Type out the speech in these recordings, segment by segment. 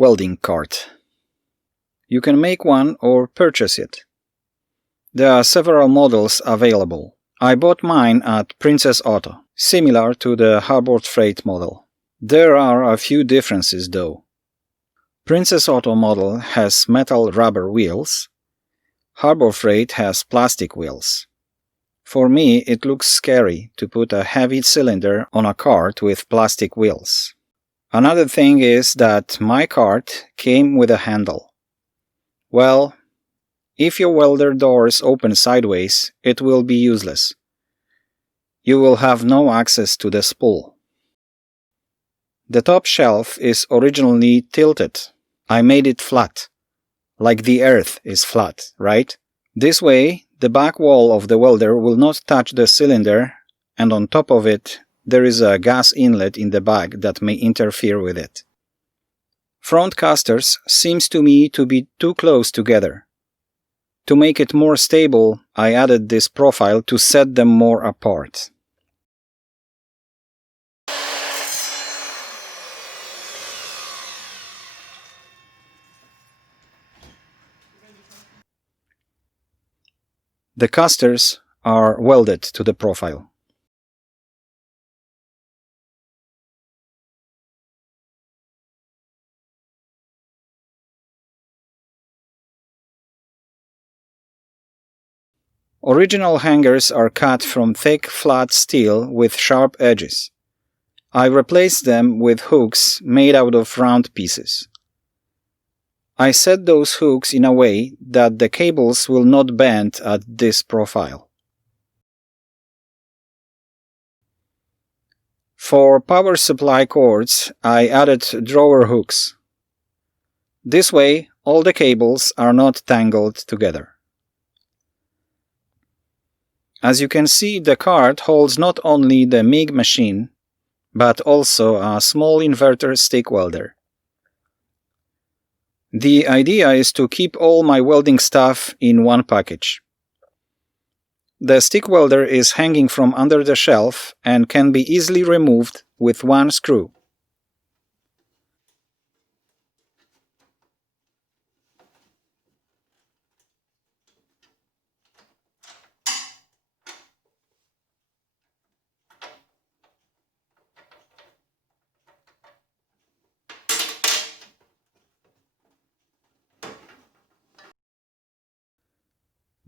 Welding cart. You can make one or purchase it. There are several models available. I bought mine at Princess Auto, similar to the Harbor Freight model. There are a few differences though. Princess Auto model has metal rubber wheels. Harbor Freight has plastic wheels. For me, it looks scary to put a heavy cylinder on a cart with plastic wheels. Another thing is that my cart came with a handle. Well, if your welder doors open sideways, it will be useless. You will have no access to the spool. The top shelf is originally tilted. I made it flat, like the earth is flat, right? This way, the back wall of the welder will not touch the cylinder, and on top of it, there is a gas inlet in the back that may interfere with it. Front casters seems to me to be too close together. To make it more stable, I added this profile to set them more apart. The casters are welded to the profile. Original hangers are cut from thick, flat steel with sharp edges. I replaced them with hooks made out of round pieces. I set those hooks in a way that the cables will not bend at this profile. For power supply cords, I added drawer hooks. This way, all the cables are not tangled together. As you can see, the cart holds not only the MIG machine, but also a small inverter stick welder. The idea is to keep all my welding stuff in one package. The stick welder is hanging from under the shelf and can be easily removed with one screw.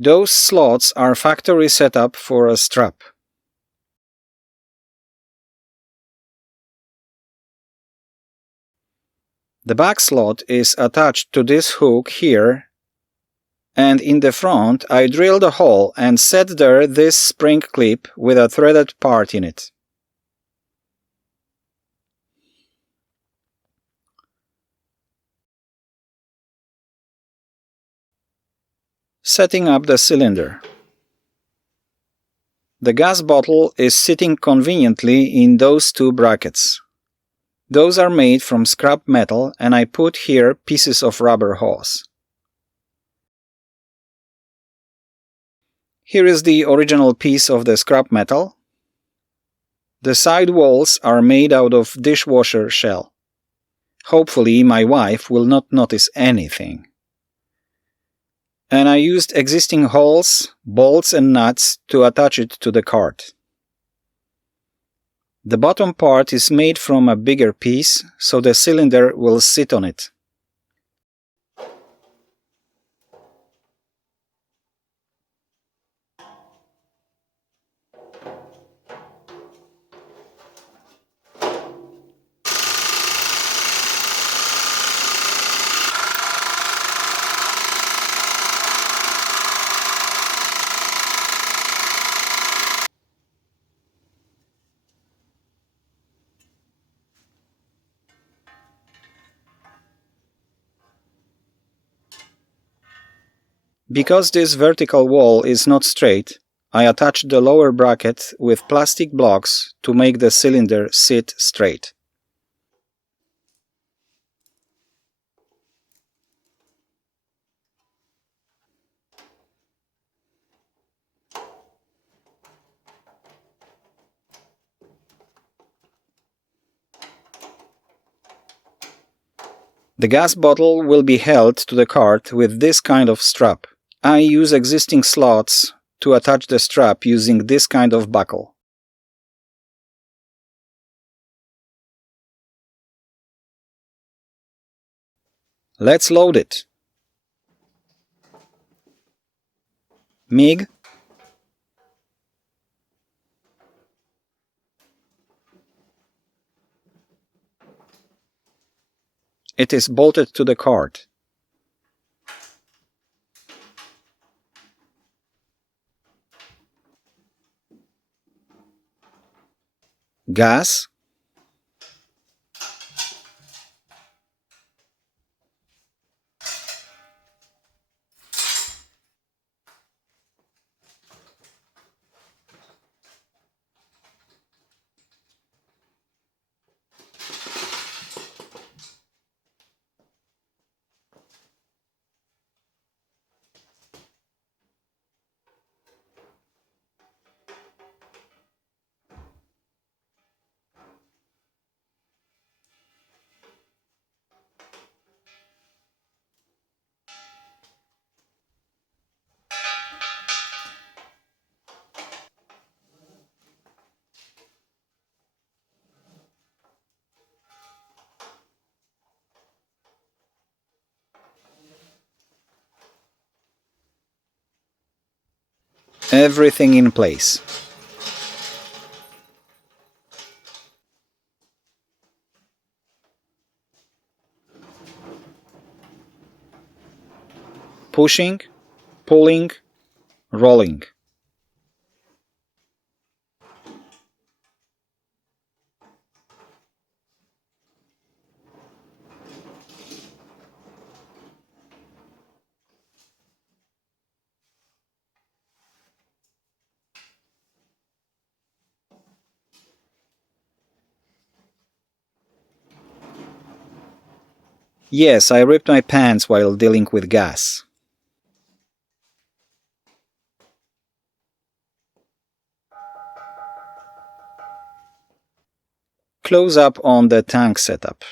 Those slots are factory setup for a strap. The back slot is attached to this hook here, and in the front I drilled a hole and set there this spring clip with a threaded part in it. Setting up the cylinder. The gas bottle is sitting conveniently in those two brackets. Those are made from scrap metal, and I put here pieces of rubber hose. Here is the original piece of the scrap metal. The side walls are made out of dishwasher shell. Hopefully my wife will not notice anything. And I used existing holes, bolts and nuts to attach it to the cart. The bottom part is made from a bigger piece, so the cylinder will sit on it. Because this vertical wall is not straight, I attached the lower bracket with plastic blocks to make the cylinder sit straight. The gas bottle will be held to the cart with this kind of strap. I use existing slots to attach the strap using this kind of buckle. Let's load it. MIG. It is bolted to the cart. Gas. Everything in place. Pushing, pulling, rolling. Yes, I ripped my pants while dealing with gas. Close up on the tank setup.